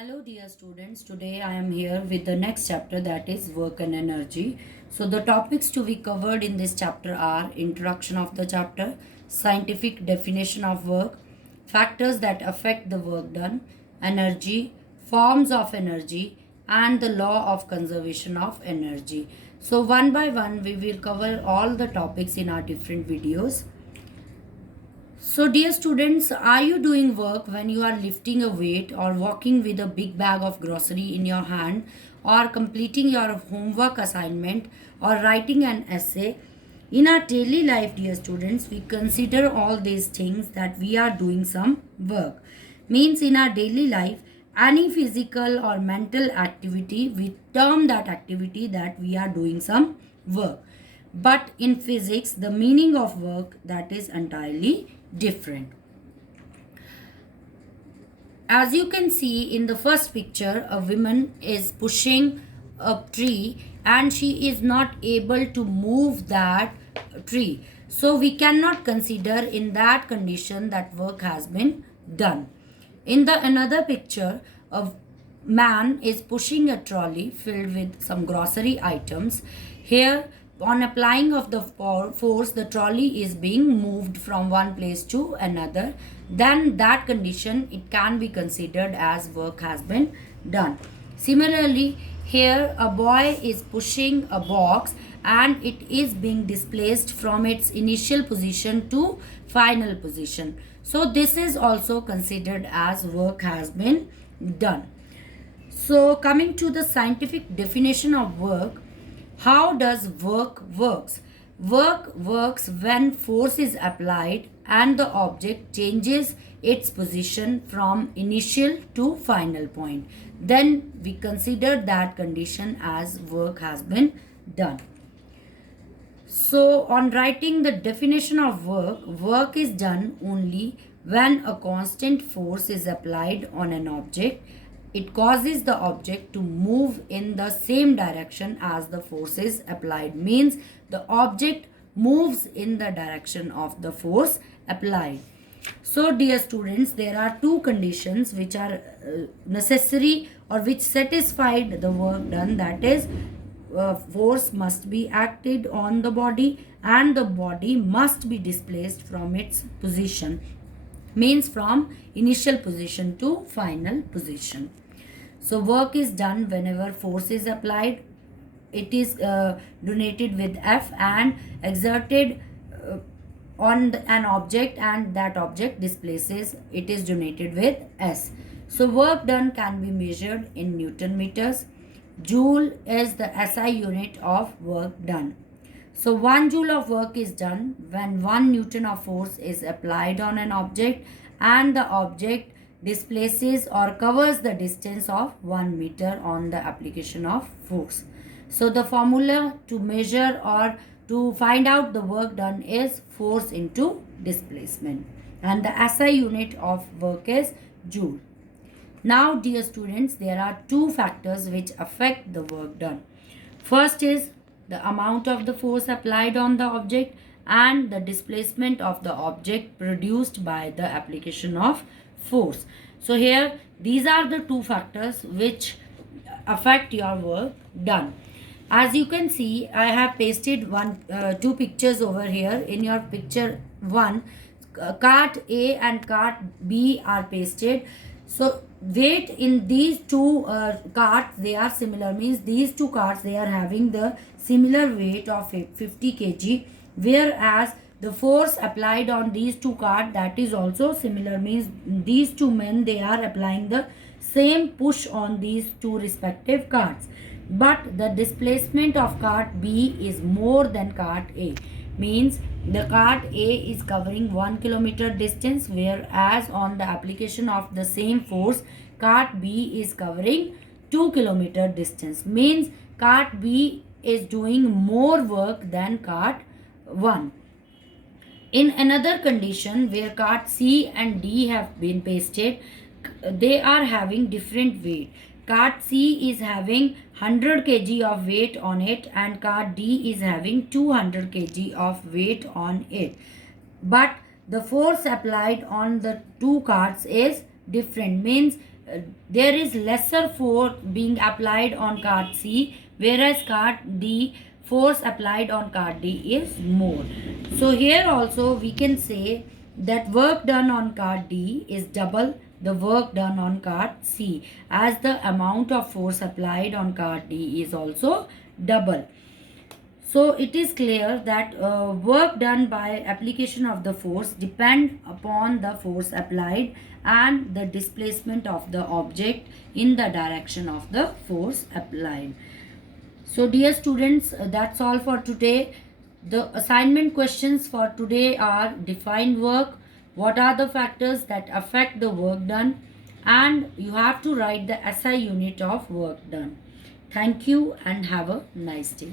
Hello dear students, today I am here with the next chapter, that is work and energy. So the topics to be covered in this chapter are introduction of the chapter, scientific definition of work, factors that affect the work done, energy, forms of energy, and the law of conservation of energy. So one by one we will cover all the topics in our different videos. So, dear students, are you doing work when you are lifting a weight or walking with a big bag of grocery in your hand or completing your homework assignment or writing an essay? In our daily life, dear students, we consider all these things that we are doing some work. Means in our daily life, any physical or mental activity, we term that activity that we are doing some work. But in physics, the meaning of work that is entirely different. As you can see in the first picture, a woman is pushing a tree and she is not able to move that tree. So we cannot consider in that condition that work has been done. In the another picture, a man is pushing a trolley filled with some grocery items. Here, on applying of the force, the trolley is being moved from one place to another. Then that condition, it can be considered as work has been done. Similarly, here a boy is pushing a box and it is being displaced from its initial position to final position. So this is also considered as work has been done. So coming to the scientific definition of work, how does work works? Work works when force is applied and the object changes its position from initial to final point. Then we consider that condition as work has been done. So on writing the definition of work, work is done only when a constant force is applied on an object. It causes the object to move in the same direction as the force is applied. Means the object moves in the direction of the force applied. So dear students, there are two conditions which are necessary or which satisfied the work done, that is force must be acted on the body and the body must be displaced from its position, means from initial position to final position. So work is done whenever force is applied. It is denoted with F and exerted on an object and that object displaces, it is denoted with S. So work done can be measured in Newton meters. Joule is the SI unit of work done. So 1 joule of work is done when 1 Newton of force is applied on an object and the object displaces or covers the distance of 1 meter on the application of force. So the formula to measure or to find out the work done is force into displacement, and the SI unit of work is joule. Now dear students, there are two factors which affect the work done. First is the amount of the force applied on the object and the displacement of the object produced by the application of force. So here these are the two factors which affect your work done. As you can see, I have pasted two pictures over here. In your picture 1, cart A and cart B are pasted. So weight in these two carts, they are similar, means these two carts, they are having the similar weight of 50 kg, whereas the force applied on these two carts, that is also similar, means these two men, they are applying the same push on these two respective carts. But the displacement of cart B is more than cart A, means the cart A is covering 1 kilometer distance, whereas on the application of the same force, cart B is covering 2 kilometer distance, means cart B is doing more work than cart 1. In another condition where cart C and D have been pasted, they are having different weight. Cart C is having 100 kg of weight on it and cart D is having 200 kg of weight on it. But the force applied on the two carts is different, means there is lesser force being applied on card C, whereas card D, force applied on card D is more. So here also we can say that work done on card D is double the work done on card C, as the amount of force applied on card D is also double. So it is clear that work done by application of the force depend upon the force applied and the displacement of the object in the direction of the force applied. So dear students, that's all for today. The assignment questions for today are: define work, what are the factors that affect the work done, and you have to write the SI unit of work done. Thank you and have a nice day.